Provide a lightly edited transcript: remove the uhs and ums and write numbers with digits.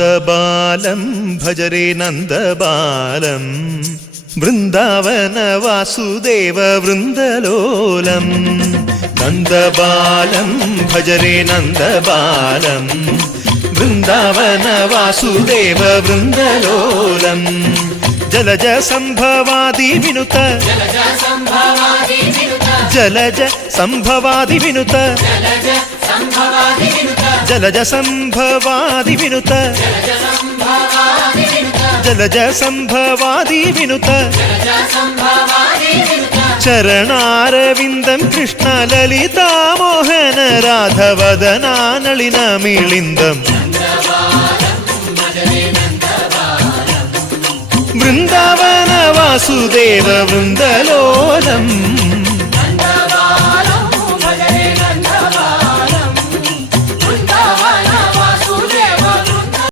നന്ദബാലം ഭജരേ നന്ദബാലം Vrindavana Vasudeva വൃന്ദലോലം നന്ദബാലം ഭജരേ നന്ദബാലം Vrindavana Vasudeva വൃന്ദലോലം Jalaja സംഭവാദി വിനുത Jalaja സംഭവാദി വിനുത Jalaja സംഭവാദി വിനുത Jalaja സംഭവാദി വിനുത ചരണാരവിന്ദം Krishna ലളിതാമോഹന രാധവദനാനളിന മിളിന്ദം Vrindavana Vasudeva വൃന്ദലോലം